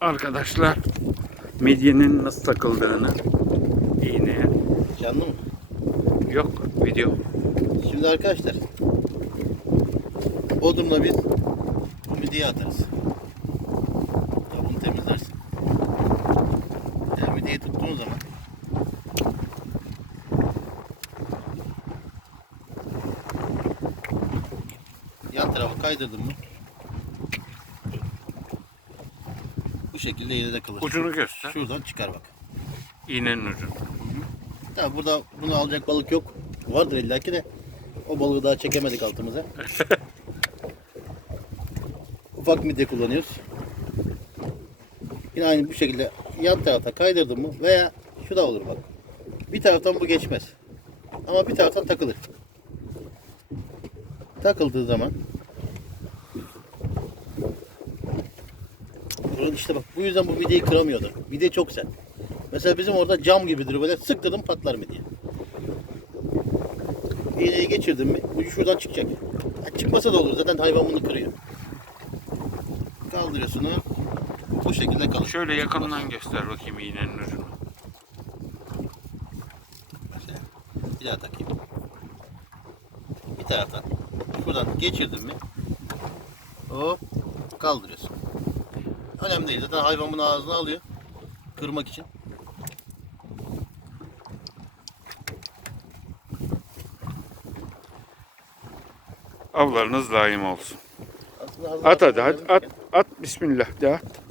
Arkadaşlar midyenin nasıl takıldığını iğneye Canlı mı? yok video. Şimdi arkadaşlar Bodrum'da biz bu midyeyi atarız. Tavuğunu temizlersin. Yani midyeyi tuttuğun zaman yan tarafı kaydırdın mı bu şekilde iğnede kalır. Ucunu göster. Şuradan çıkar bak. İğnenin ucunu. Tabi burada bunu alacak balık yok. Vardır illaki de. O balığı daha çekemedik altımıza. Ufak midye kullanıyoruz. Yine aynı bu şekilde yan tarafta kaydırdım mı veya şu da olur bak. Bir taraftan bu geçmez. Ama bir taraftan takılır. Takıldığı zaman Bunun işte bak bu yüzden bu midyeyi kıramıyordu. Midye çok sert. Mesela bizim orada cam gibidir böyle sıktırdım patlar midye. İğneyi geçirdim mi ucu şuradan çıkacak. Ya çıkmasa da olur zaten hayvan bunu kırıyor. Kaldırıyorsun. Bu şekilde kalır. Şöyle yakından göster bakayım iğnenin ucunu. Mesela bir daha takayım. Bir taraftan şuradan geçirdim mi hop kaldırıyorsun. Önemli değil zaten hayvan bunu ağzına alıyor. Kırmak için. Avlarınız daim olsun. At hadi at ki. at bismillah de at.